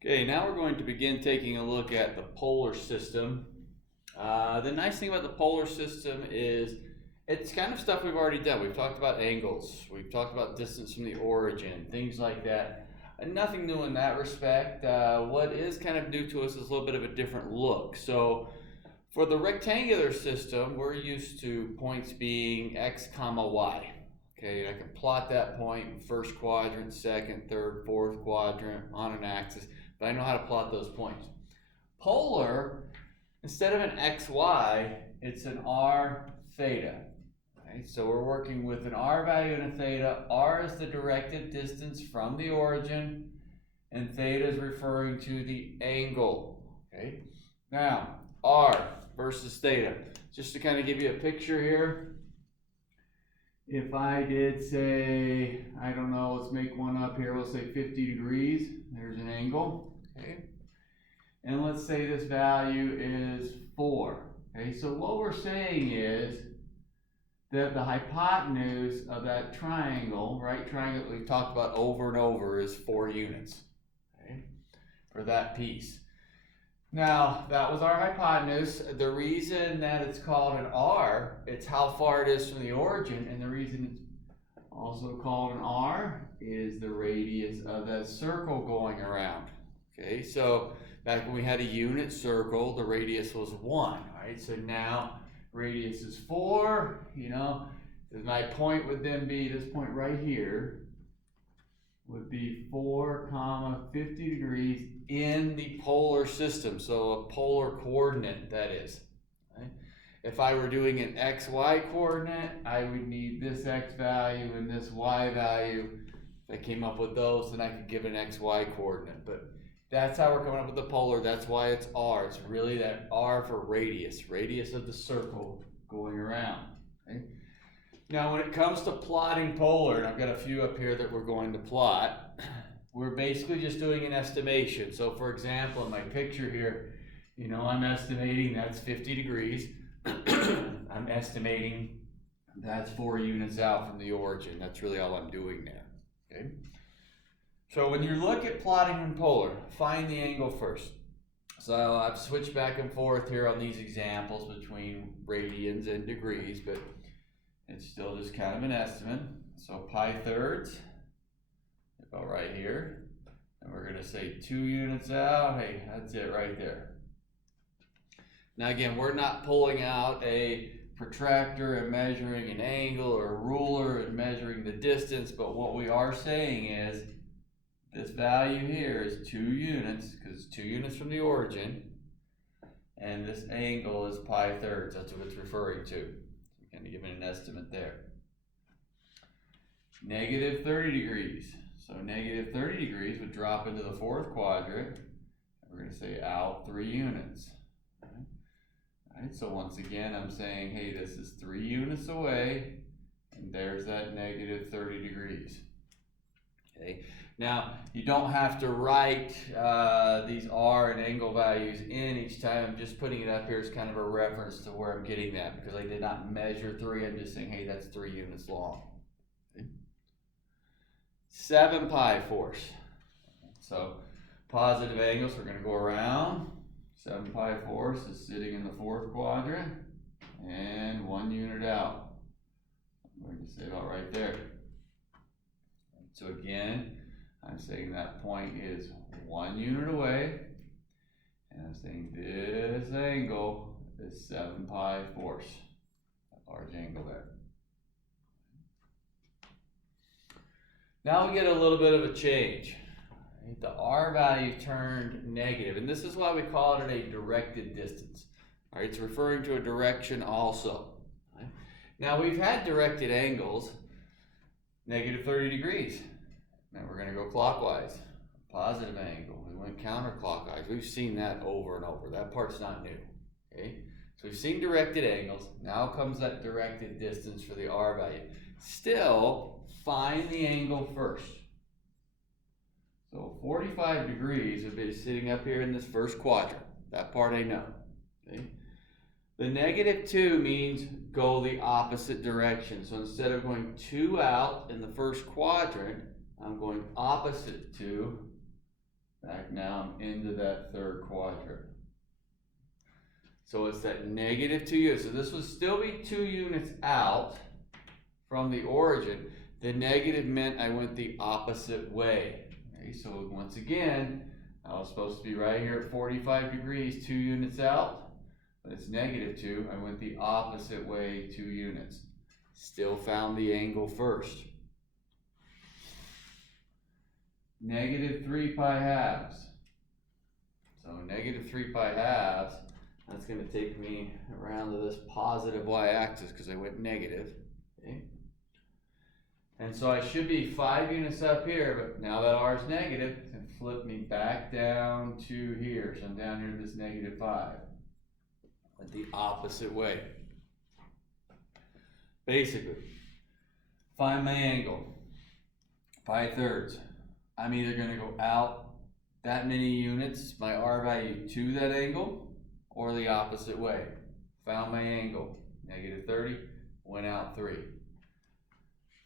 Okay, now we're going to begin taking a look at the polar system. The nice thing about the polar system is it's kind of stuff we've already done. We've talked about angles, we've talked about distance from the origin, things like that. Nothing new in that respect. What is kind of new to us is a little bit of a different look. So for the rectangular system, we're used to points being x comma y. Okay, I can plot that point in first quadrant, second, third, fourth quadrant on an axis, but I know how to plot those points. Polar, instead of an xy, it's an r theta. Okay, so we're working with an r value and a theta. R is the directed distance from the origin, and theta is referring to the angle. Okay, now r versus theta. Just to kind of give you a picture here. If I did say, I don't know, let's make one up here, we'll say 50 degrees, there's an angle, okay? And let's say this value is 4, okay? So what we're saying is that the hypotenuse of that triangle, right triangle that we've talked about over and over, is 4 units, okay, for that piece. Now, that was our hypotenuse. The reason that it's called an R, it's how far it is from the origin, and the reason it's also called an R is the radius of that circle going around. Okay, so back when we had a unit circle, the radius was 1, right? So now radius is 4, you know, my point would then be, this point right here, would be 4 comma 50 degrees in the polar system, so a polar coordinate, that is. Right? If I were doing an xy coordinate, I would need this x value and this y value. If I came up with those, then I could give an xy coordinate. But that's how we're coming up with the polar. That's why it's r. It's really that r for radius, radius of the circle going around. Okay? Now, when it comes to plotting polar, and I've got a few up here that we're going to plot, we're basically just doing an estimation. So, for example, in my picture here, you know, I'm estimating that's 50 degrees. I'm estimating that's 4 units out from the origin. That's really all I'm doing there. Okay. So, when you look at plotting in polar, find the angle first. So, I've switched back and forth here on these examples between radians and degrees, but it's still just kind of an estimate. So pi thirds, about right here. And we're going to say 2 units out. Hey, that's it right there. Now again, we're not pulling out a protractor and measuring an angle or a ruler and measuring the distance, but what we are saying is this value here is 2 units, because it's 2 units from the origin, and this angle is pi thirds. That's what it's referring to. Kind of giving an estimate there. Negative 30 degrees. So negative 30 degrees would drop into the 4th quadrant. We're going to say out 3 units. All right, so once again, I'm saying, hey, this is 3 units away, and there's that negative 30 degrees. Okay. Now, you don't have to write these R and angle values in each time. I'm just putting it up here as kind of a reference to where I'm getting that, because I did not measure 3. I'm just saying, hey, that's 3 units long. Okay. 7 pi force. So positive angles, we're going to go around. 7 pi force is sitting in the 4th quadrant, and 1 unit out. I'm going to say about right there. So again, I'm saying that point is 1 unit away, and I'm saying this angle is 7 pi force, that large angle there. Now we get a little bit of a change. Right? The R value turned negative, and this is why we call it a directed distance. All right, it's referring to a direction also. Right? Now we've had directed angles, negative 30 degrees. Now we're going to go clockwise, positive angle. We went counterclockwise. We've seen that over and over. That part's not new. Okay, so we've seen directed angles. Now comes that directed distance for the R value. Still, find the angle first. So 45 degrees would be sitting up here in this 1st quadrant. That part I know. Okay. The negative 2 means go the opposite direction. So instead of going 2 out in the 1st quadrant, I'm going opposite 2 back now I'm into that third quadrant. So it's that negative 2 units. So this would still be 2 units out from the origin. The negative meant I went the opposite way. Okay, so once again, I was supposed to be right here at 45 degrees, 2 units out, but it's negative 2. I went the opposite way, 2 units. Still found the angle first. Negative 3 pi halves. So negative 3 pi halves, that's going to take me around to this positive y-axis because I went negative. Okay. And so I should be 5 units up here, but now that r is negative, it's going to flip me back down to here. So I'm down here at this negative 5. Went the opposite way. Basically, find my angle. Pi thirds. I'm either going to go out that many units, my r value, to that angle, or the opposite way. Found my angle, negative 30, went out 3.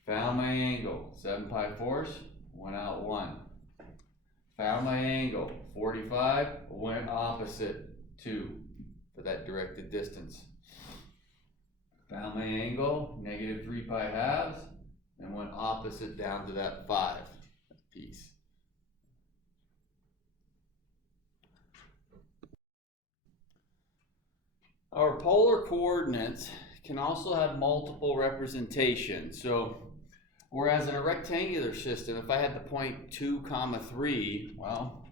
Found my angle, 7 pi fourths, went out 1. Found my angle, 45, went opposite 2 for that directed distance. Found my angle, negative 3 pi halves, and went opposite down to that 5 piece. Our polar coordinates can also have multiple representations. So, whereas in a rectangular system, if I had the point 2, 3, well,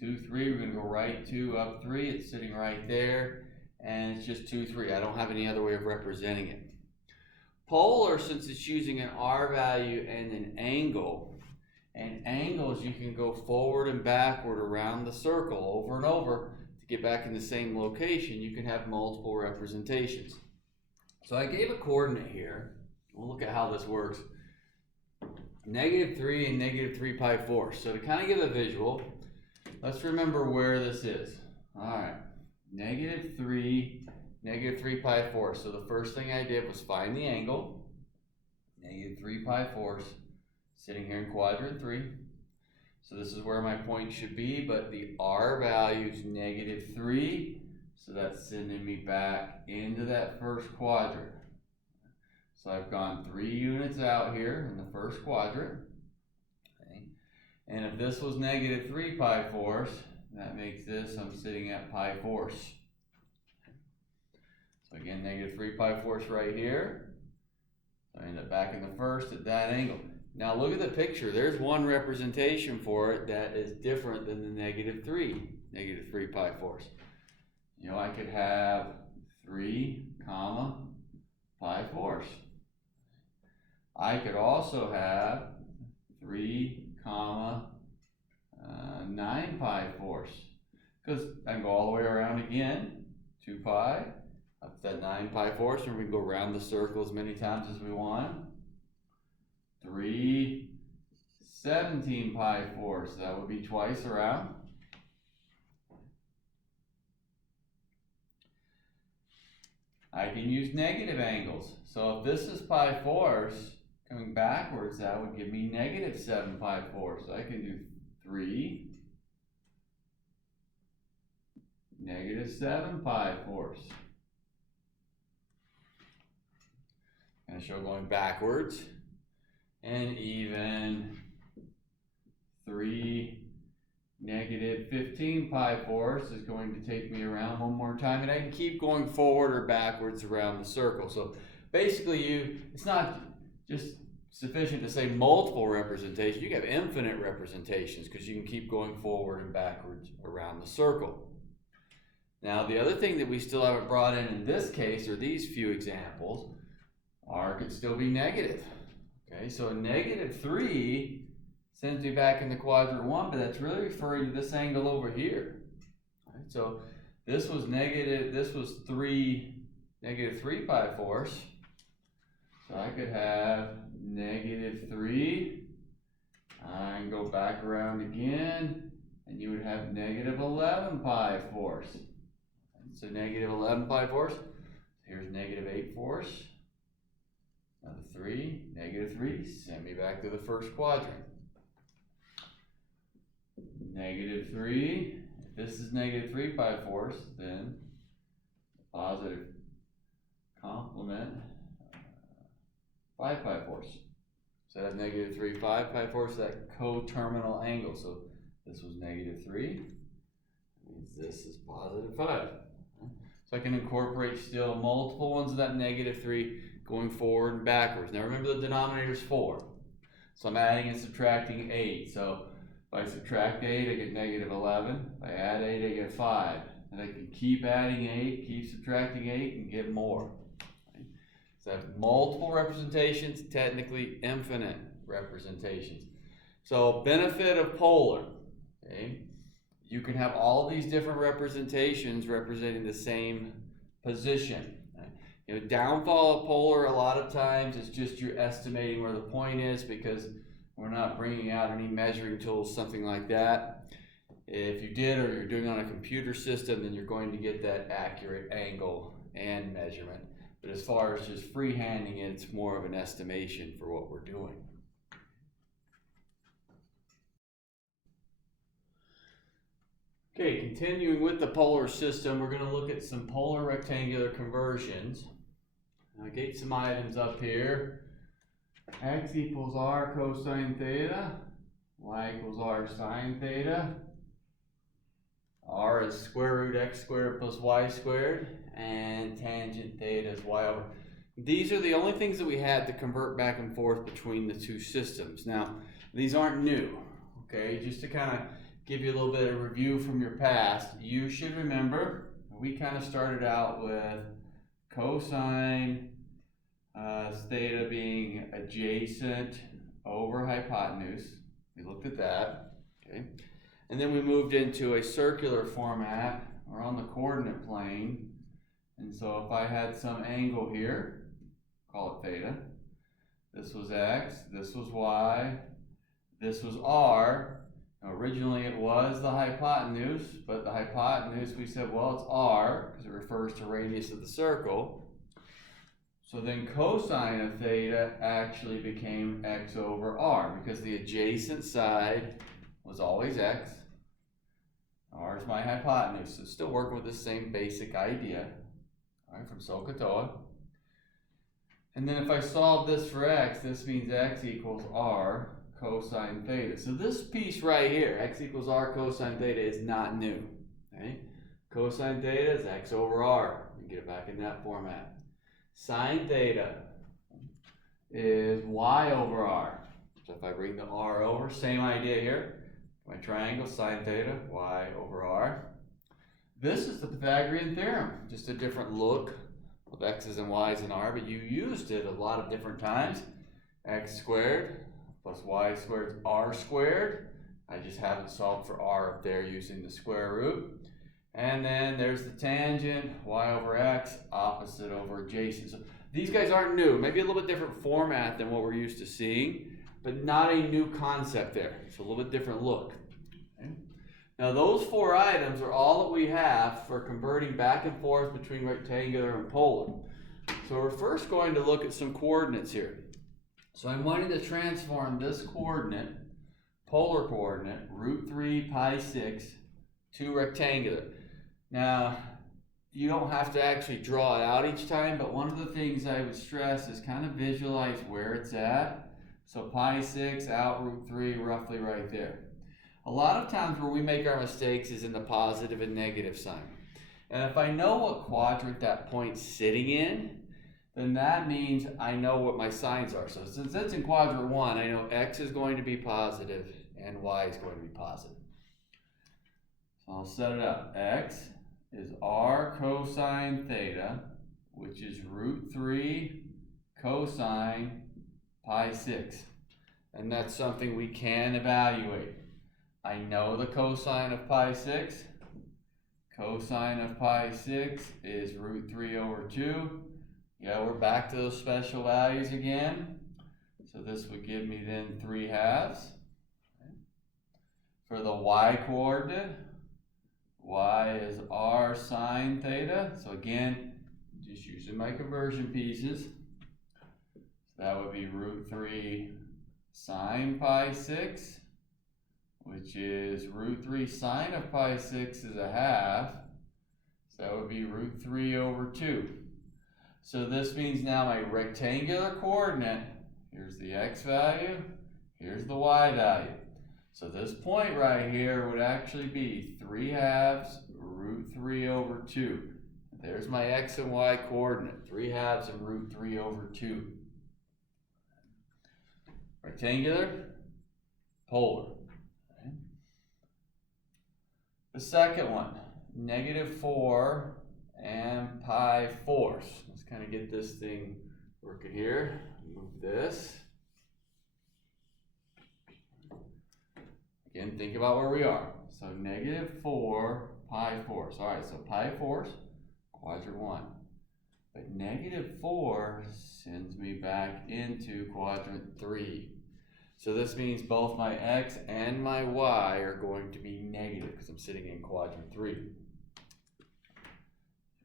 2, 3, we're going to go right 2, up 3. It's sitting right there, and it's just 2, 3. I don't have any other way of representing it. Polar, since it's using an r value and an angle, and angles you can go forward and backward around the circle over and over to get back in the same location. You can have multiple representations. So I gave a coordinate here. We'll look at how this works. Negative 3 and negative 3 pi fourths. So to kind of give a visual, let's remember where this is. All right, negative 3, negative 3 pi fourths. So the first thing I did was find the angle. Negative 3 pi fourths, sitting here in quadrant 3. So this is where my point should be, but the r value is negative 3. So that's sending me back into that first quadrant. So I've gone 3 units out here in the first quadrant. Okay. And if this was negative 3 pi fourths, that makes this, I'm sitting at pi fourths. So again, negative 3 pi fourths right here. So I end up back in the first at that angle. Now look at the picture. There's one representation for it that is different than the negative 3 pi fourths. You know, I could have 3, pi fourths. I could also have 3, 9 pi fourths. Because I can go all the way around again, 2 pi, up to that 9 pi fourths, and we can go around the circle as many times as we want. 3, 17 pi fourths, that would be twice around. I can use negative angles. So if this is pi fourths, coming backwards, that would give me negative 7 pi fourths. So I can do 3, negative 7 pi fourths. I'm going to show going backwards. And even 3, negative 15 pi fourths is going to take me around one more time, and I can keep going forward or backwards around the circle. So basically it's not just sufficient to say multiple representations. You can have infinite representations because you can keep going forward and backwards around the circle. Now the other thing that we still haven't brought in this case, or these few examples, r could still be negative. Okay, so a negative 3 sends me back into quadrant 1, but that's really referring to this angle over here. Right, so this was negative 3 pi fourths. So I could have negative 3, and go back around again, and you would have negative 11 pi fourths. So negative 11 pi fourths. Here's negative 8 fourths. Another 3, negative 3, send me back to the first quadrant. -3. If this is -3 pi-4, then positive complement 5 pi-4. So that's -3, 5 pi-4, that coterminal angle. So this was -3, means this is +5. So I can incorporate still multiple ones of that -3 going forward and backwards. Now remember the denominator is 4. So I'm adding and subtracting 8. So if I subtract 8, I get -11. If I add 8, I get 5. And I can keep adding 8, keep subtracting 8, and get more. Okay? So I have multiple representations, technically infinite representations. So benefit of polar. Okay? You can have all these different representations representing the same position. You know, downfall of polar a lot of times is just you're estimating where the point is because we're not bringing out any measuring tools, something like that. If you did, or you're doing it on a computer system, then you're going to get that accurate angle and measurement. But as far as just freehanding it, it's more of an estimation for what we're doing. Okay, continuing with the polar system, we're going to look at some polar rectangular conversions. I get some items up here. X equals r cosine theta. Y equals r sine theta. R is square root x squared plus y squared. And tangent theta is y over. These are the only things that we had to convert back and forth between the two systems. Now, these aren't new. Okay, just to kind of give you a little bit of review from your past, you should remember we kind of started out with cosine theta being adjacent over hypotenuse. We looked at that, okay? And then we moved into a circular format. We're on the coordinate plane. And so if I had some angle here, call it theta, this was x, this was y, this was r. Now, originally it was the hypotenuse, but the hypotenuse we said, well, it's r because it refers to radius of the circle. So then cosine of theta actually became x over r because the adjacent side was always x. R is my hypotenuse. So still working with the same basic idea, all right, from SOHCAHTOA. And then if I solve this for x, this means x equals r cosine theta. So this piece right here, x equals r cosine theta, is not new. Okay? Cosine theta is x over r. You get it back in that format. Sine theta is y over r. So if I bring the r over, same idea here. My triangle, sine theta, y over r. This is the Pythagorean theorem, just a different look of x's and y's and r, but you used it a lot of different times. X squared plus y squared is r squared. I just haven't solved for r up there using the square root. And then there's the tangent, y over x, opposite over adjacent. So these guys aren't new. Maybe a little bit different format than what we're used to seeing, but not a new concept there. It's a little bit different look. Okay? Now those 4 items are all that we have for converting back and forth between rectangular and polar. So we're first going to look at some coordinates here. So I'm wanting to transform this coordinate, polar coordinate, √3 pi 6, to rectangular. Now, you don't have to actually draw it out each time, but one of the things I would stress is kind of visualize where it's at. So pi 6 out √3, roughly right there. A lot of times where we make our mistakes is in the positive and negative sign. And if I know what quadrant that point's sitting in, then that means I know what my signs are. So since it's in quadrant 1, I know x is going to be positive and y is going to be positive. So I'll set it up. X is r cosine theta, which is √3 cosine pi 6. And that's something we can evaluate. I know the cosine of pi 6. Cosine of pi 6 is √3 over 2. Yeah, we're back to those special values again. So this would give me then 3/2. For the y coordinate, y is r sine theta. So again, just using my conversion pieces. That would be √3 sine pi 6 which is root 3 sine of pi 6 is a half. So that would be root 3 over 2. So this means now my rectangular coordinate, here's the x value, here's the y value. So this point right here would actually be 3/2 root 3 over 2. There's my x and y coordinate, 3/2 and root 3 over 2. Rectangular, polar. Okay. The second one, -4 and pi fourths. Let's kind of get this thing working here. Move this. Again, think about where we are. So -4 pi fourths. All right, so pi fourths, quadrant 1. But -4 sends me back into quadrant 3. So this means both my x and my y are going to be negative because I'm sitting in quadrant 3. Here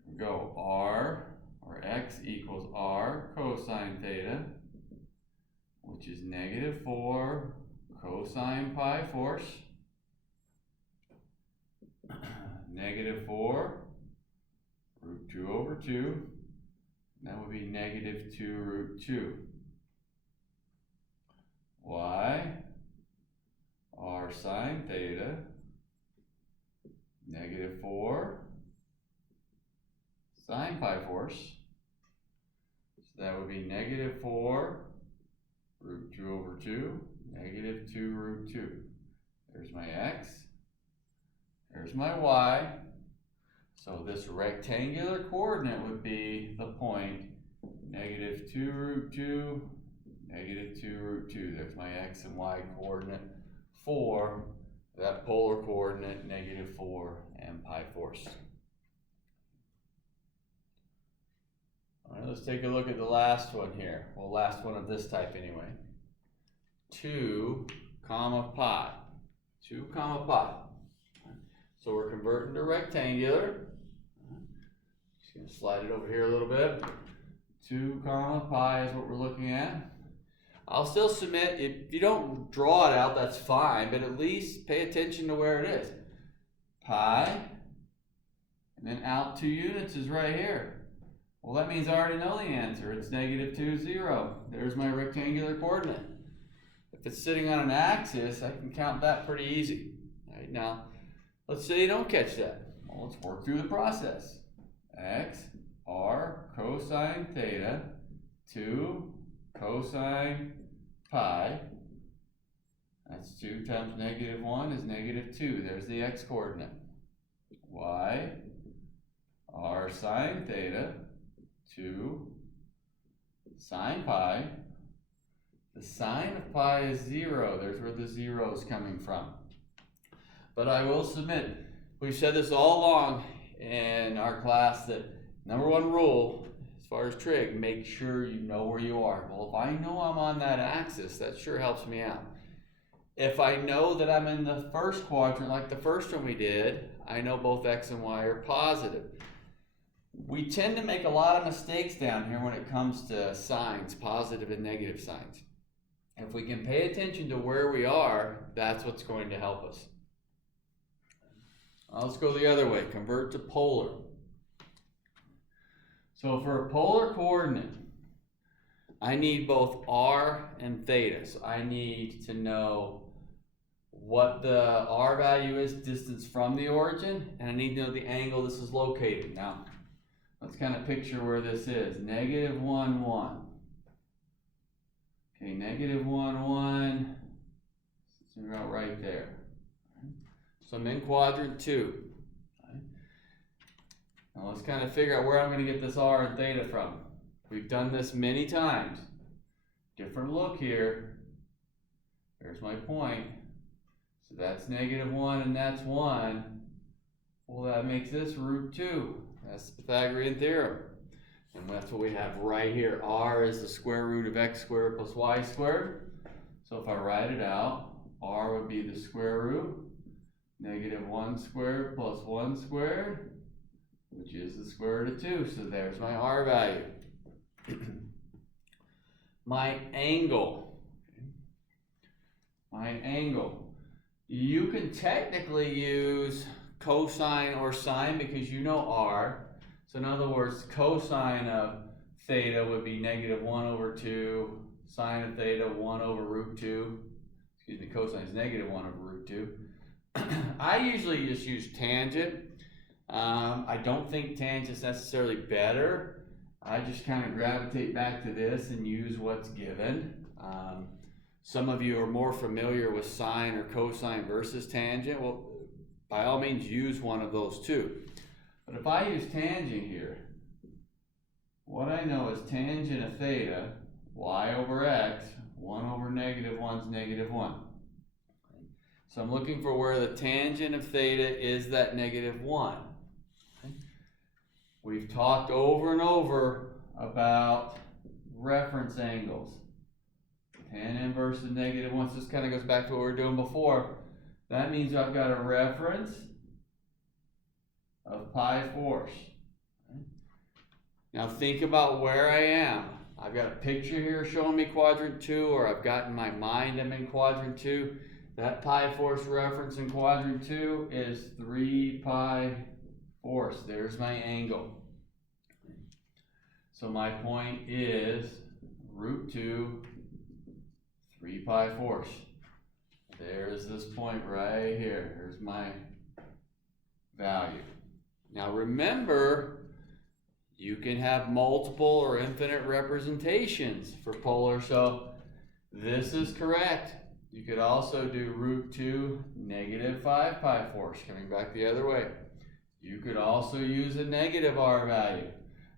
we go. R, or x equals r cosine theta, which is -4 cosine pi fourths, -4 root 2 over 2. That would be -2 root 2. Y, r sine theta, -4 sine pi fourths. So that would be -4 root 2 over 2, -2 root 2. There's my x, there's my y. So this rectangular coordinate would be the point -2 root 2, -2 root 2. There's my x and y coordinate for that polar coordinate, -4 and pi fourths. All right, let's take a look at the last one here. Well, last one of this type anyway. 2 comma pi. 2 comma pi. So we're converting to rectangular. Just going to slide it over here a little bit. 2 comma pi is what we're looking at. I'll still submit, if you don't draw it out, that's fine, but at least pay attention to where it is. Pi, and then out 2 units is right here. Well, that means I already know the answer. It's -2, 0. There's my rectangular coordinate. If it's sitting on an axis, I can count that pretty easy. Right, now, let's say you don't catch that. Well, let's work through the process. X, r cosine theta, 2 cosine pi. That's 2 times -1 is -2. There's the x coordinate. Y, r sine theta, 2 sine pi. The sine of pi is 0. There's where the 0 is coming from. But I will submit, we've said this all along in our class that number 1 rule, as far as trig, make sure you know where you are. Well, if I know I'm on that axis, that sure helps me out. If I know that I'm in the first quadrant, like the first one we did, I know both x and y are positive. We tend to make a lot of mistakes down here when it comes to signs, positive and negative signs. If we can pay attention to where we are, that's what's going to help us. Let's go the other way, convert to polar. So for a polar coordinate, I need both r and theta. So I need to know what the r value is, distance from the origin, and I need to know the angle this is located. Now, let's kind of picture where this is. -1, 1. Okay, -1, 1. So we're out right there. So I'm in quadrant 2. Now let's kind of figure out where I'm going to get this r and theta from. We've done this many times. Different look here. There's my point. So that's -1 and that's 1. Well, that makes this root 2. That's the Pythagorean theorem. And that's what we have right here. R is the square root of x squared plus y squared. So if I write it out, r would be the square root, -1 squared plus 1 squared, which is the square root of 2. So there's my r value. My angle. My angle. You can technically use cosine or sine because you know r. So in other words, cosine of theta would be negative 1 over 2. Sine of theta 1 over root 2. Excuse me, cosine is negative 1 over root 2. I usually just use tangent. I don't think tangent's necessarily better. I just kind of gravitate back to this and use what's given. Some of you are more familiar with sine or cosine versus tangent. Well, by all means, use one of those two. But if I use tangent here, what I know is tangent of theta, y over x, 1 over negative 1 is negative 1. So I'm looking for where the tangent of theta is that negative 1. We've talked over and over about reference angles. Tan inverse of negative 1. So this kind of goes back to what we were doing before. That means I've got a reference of pi fourths. Now think about where I am. I've got a picture here showing me quadrant 2, or I've got in my mind I'm in quadrant 2. That pi fourths reference in quadrant 2 is 3 pi fourths. There's my angle. So my point is root 2, 3 pi fourths. There's this point right here. Here's my value. Now remember, you can have multiple or infinite representations for polar, so this is correct. You could also do root 2 negative 5 pi fourths, coming back the other way. You could also use a negative r value.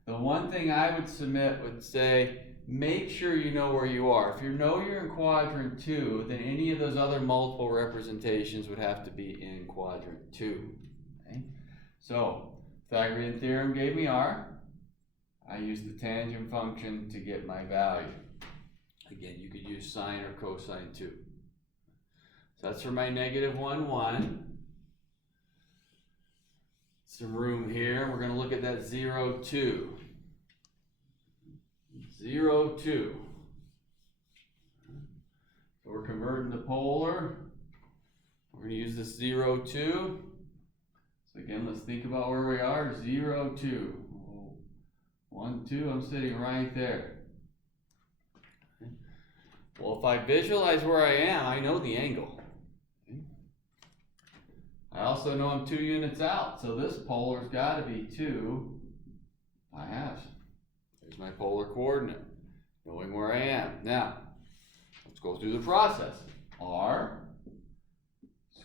The one thing I would submit would say, make sure you know where you are. If you know you're in quadrant 2, then any of those other multiple representations would have to be in quadrant 2. Okay? So, Pythagorean theorem gave me r. I used the tangent function to get my value. Again, you could use sine or cosine too. So that's for my negative 1, 1. Some room here. We're going to look at that 0, 2. 0, 2. So we're converting to polar. We're going to use this 0, 2. So again, let's think about where we are. 0, 2. 1, 2, I'm sitting right there. Well, if I visualize where I am, I know the angle. I also know I'm 2 units out, so this polar's got to be 2 pi halves. There's my polar coordinate, knowing where I am. Now, let's go through the process. R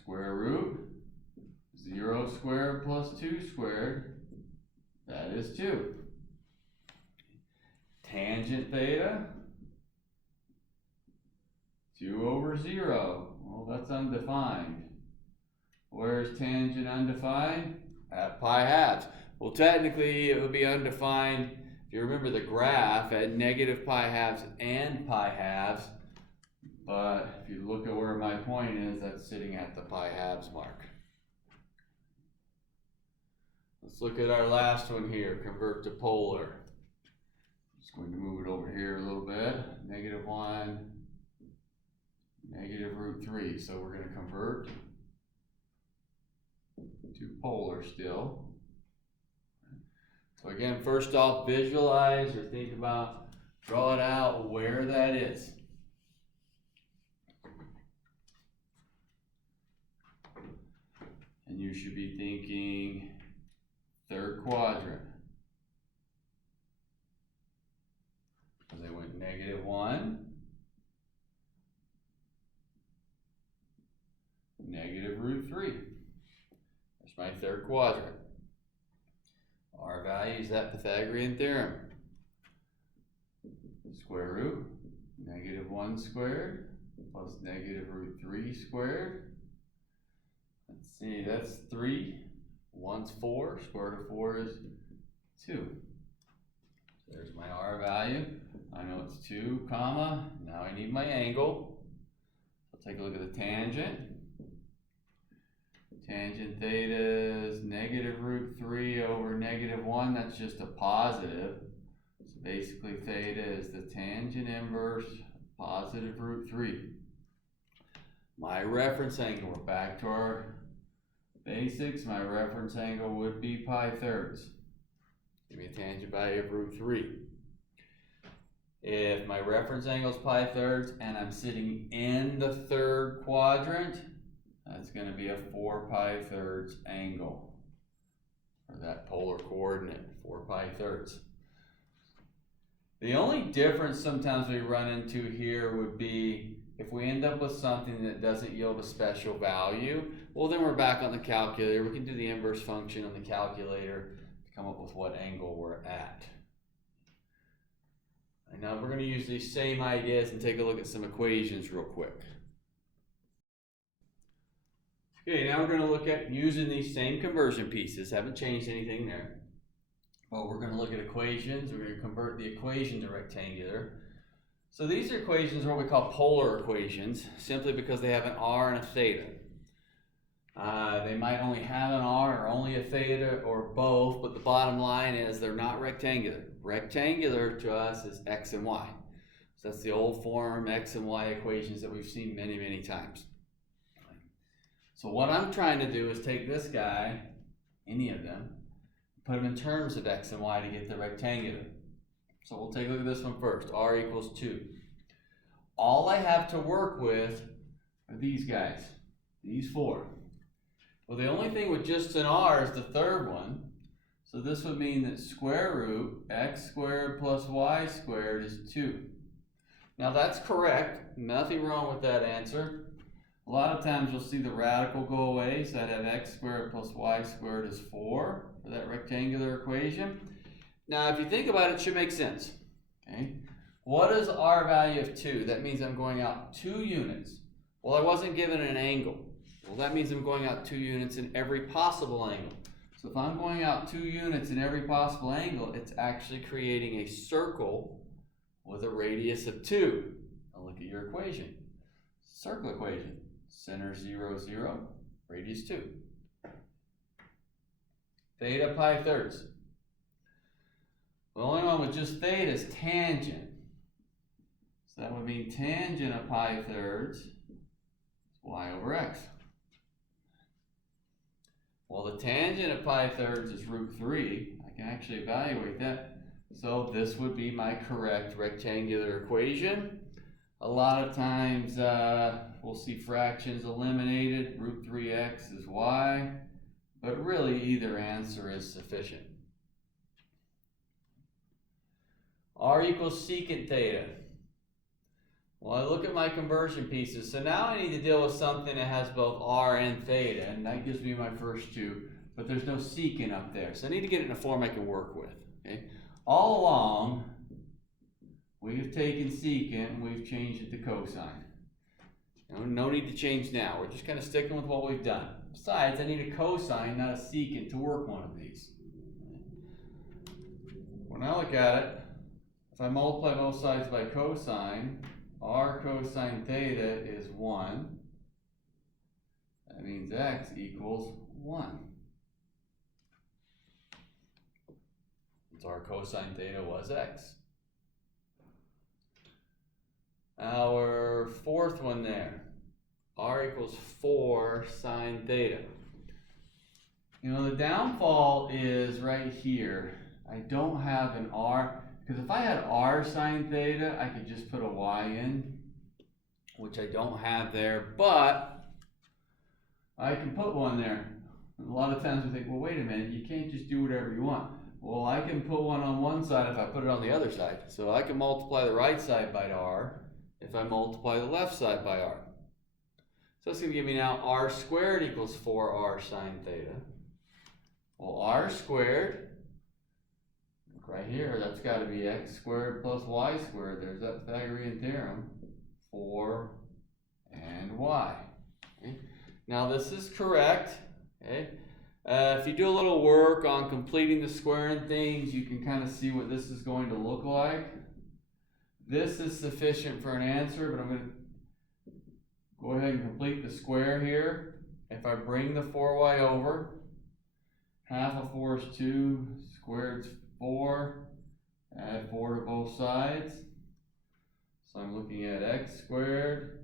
square root 0 squared plus 2 squared, that is 2. Tangent theta, 2 over 0. Well, that's undefined. Where's tangent undefined? At pi halves. Well, technically it would be undefined, if you remember the graph, at negative pi halves and pi halves. But if you look at where my point is, that's sitting at the pi halves mark. Let's look at our last one here, convert to polar. Just going to move it over here a little bit. Negative 1, negative root 3. So we're going to convert to polar still. So again, first off, visualize or think about, draw it out where that is. And you should be thinking third quadrant. Because I went negative 1, negative root 3. There's my third quadrant. R value is that Pythagorean theorem. Square root, negative 1 squared plus negative root 3 squared. Let's see, that's 3. 1's 4, square root of 4 is 2. There's my R value. I know it's 2, comma. Now I need my angle. I'll take a look at the tangent. Tangent theta is negative root 3 over negative 1. That's just a positive. So basically theta is the tangent inverse positive root 3. My reference angle, we're back to our basics. My reference angle would be pi thirds. Give me a tangent value of root 3. If my reference angle is pi thirds and I'm sitting in the third quadrant, that's going to be a 4 pi thirds angle for that polar coordinate, 4 pi thirds. The only difference sometimes we run into here would be if we end up with something that doesn't yield a special value, well then we're back on the calculator. We can do the inverse function on the calculator to come up with what angle we're at. And now we're going to use these same ideas and take a look at some equations real quick. Okay, now we're going to look at using these same conversion pieces. Haven't changed anything there. But we're going to look at equations. We're going to convert the equation to rectangular. So these equations are what we call polar equations, simply because they have an r and a theta. They might only have an r or only a theta or both, but the bottom line is they're not rectangular. Rectangular to us is x and y. So that's the old form x and y equations that we've seen many, many times. So what I'm trying to do is take this guy, any of them, put them in terms of x and y to get the rectangular. So we'll take a look at this one first. R equals 2. All I have to work with are these guys, these 4. Well, the only thing with just an r is the third one. So this would mean that square root x squared plus y squared is 2. Now that's correct. Nothing wrong with that answer. A lot of times you'll see the radical go away, so I'd have x squared plus y squared is 4 for that rectangular equation. Now if you think about it, it should make sense. Okay? What is r value of 2? That means I'm going out 2 units. Well, I wasn't given an angle. Well, that means I'm going out 2 units in every possible angle. So if I'm going out 2 units in every possible angle, it's actually creating a circle with a radius of 2. Now look at your equation. Circle equation. Center 0, 0, radius 2. Theta pi thirds. The only one with just theta is tangent. So that would mean tangent of pi thirds is y over x. Well, the tangent of pi thirds is root 3. I can actually evaluate that. So this would be my correct rectangular equation. A lot of times we'll see fractions eliminated. Root 3x is y. But really either answer is sufficient. R equals secant theta. Well, I look at my conversion pieces. So now I need to deal with something that has both r and theta. And that gives me my first 2. But there's no secant up there. So I need to get it in a form I can work with. Okay? All along, we have taken secant and we've changed it to cosine. No need to change now. We're just kind of sticking with what we've done. Besides, I need a cosine, not a secant, to work one of these. When I look at it, if I multiply both sides by cosine, r cosine theta is 1. That means x equals 1. So our cosine theta was x. Our fourth one there, r equals 4 sine theta. You know, the downfall is right here. I don't have an r, because if I had r sine theta, I could just put a y in, which I don't have there, but I can put one there. A lot of times we think, well, wait a minute, you can't just do whatever you want. Well, I can put one on one side if I put it on the other side. So I can multiply the right side by r if I multiply the left side by r. So it's going to give me now r squared equals 4r sine theta. Well, r squared, look right here, that's got to be x squared plus y squared. There's that Pythagorean theorem, 4 and y. Okay. Now this is correct. Okay. If you do a little work on completing the squaring things, you can kind of see what this is going to look like. This is sufficient for an answer, but I'm going to go ahead and complete the square here. If I bring the 4y over, half of 4 is 2, squared is 4, add 4 to both sides. So I'm looking at x squared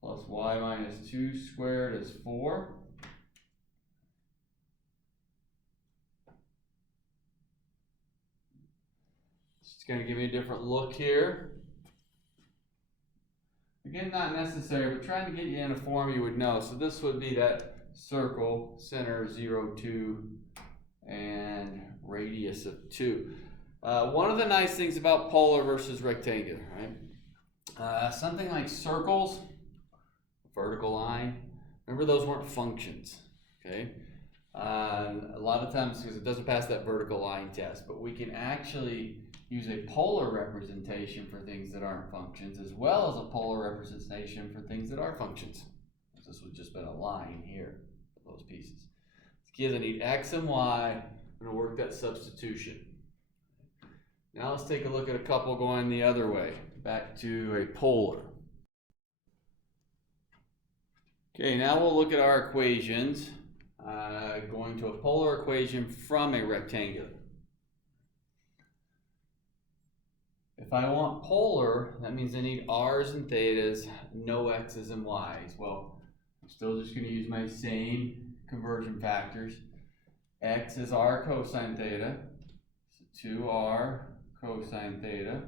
plus y minus 2 squared is 4. It's going to give me a different look here. Again, not necessary, but trying to get you in a form you would know. So this would be that circle, center 0, 2, and radius of 2. One of the nice things about polar versus rectangular, right? Something like circles, vertical line, remember those weren't functions, okay? A lot of times, because it doesn't pass that vertical line test, but we can actually use a polar representation for things that aren't functions, as well as a polar representation for things that are functions. This would just been a line here, those pieces. Because I need x and y, I'm going to work that substitution. Now let's take a look at a couple going the other way, back to a polar. Okay, now we'll look at our equations, going to a polar equation from a rectangular. If I want polar, that means I need r's and thetas, no x's and y's. Well, I'm still just going to use my same conversion factors. X is r cosine theta, so 2r cosine theta,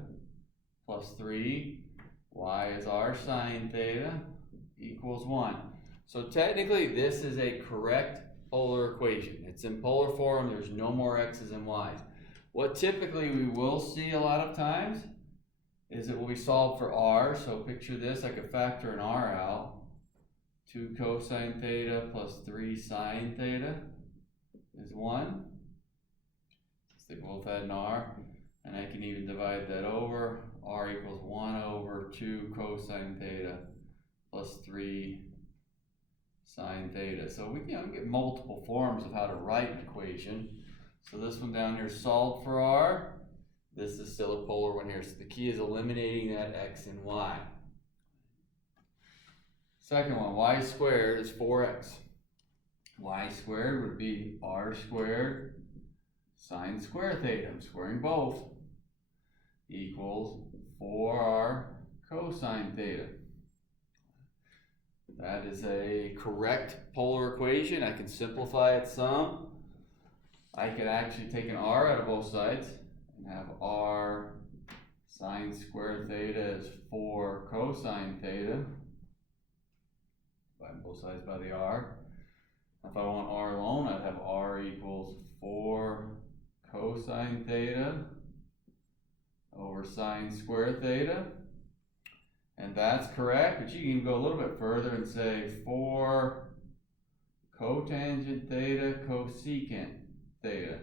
plus 3, y is r sine theta, equals 1. So technically this is a correct polar equation. It's in polar form, there's no more x's and y's. What typically we will see a lot of times is it will be solved for r. So picture this, I could factor an r out. 2 cosine theta plus 3 sine theta is 1. Since they both had an r. And I can even divide that over. R equals 1 over 2 cosine theta plus 3 sine theta. So we can get multiple forms of how to write an equation. So this one down here is solved for r. This is still a polar one here. So the key is eliminating that x and y. Second one, y squared is 4x. Y squared would be r squared sine square theta. I'm squaring both. Equals 4r cosine theta. That is a correct polar equation. I can simplify it some. I could actually take an r out of both sides and have r sine square theta is 4 cosine theta. Divide both sides by the r. If I want r alone, I'd have r equals 4 cosine theta over sine square theta. And that's correct, but you can go a little bit further and say 4 cotangent theta cosecant theta.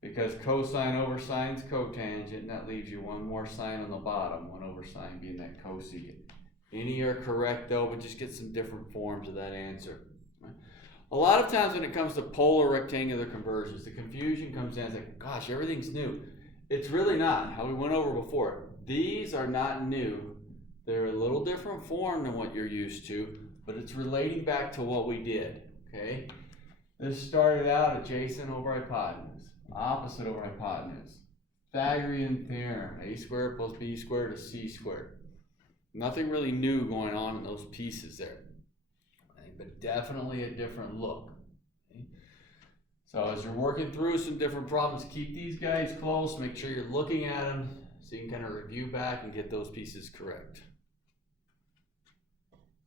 Because cosine over sine is cotangent, and that leaves you one more sine on the bottom, 1 over sine being that cosecant. Any are correct though, but just get some different forms of that answer. A lot of times when it comes to polar rectangular conversions, the confusion comes in, it's like, gosh, everything's new. It's really not, how we went over before. These are not new. They're a little different form than what you're used to, but it's relating back to what we did, okay? This started out adjacent over hypotenuse, opposite over hypotenuse, Pythagorean theorem, a squared plus b squared is c squared. Nothing really new going on in those pieces there, okay? But definitely a different look. Okay? So as you're working through some different problems, keep these guys close, make sure you're looking at them so you can kind of review back and get those pieces correct.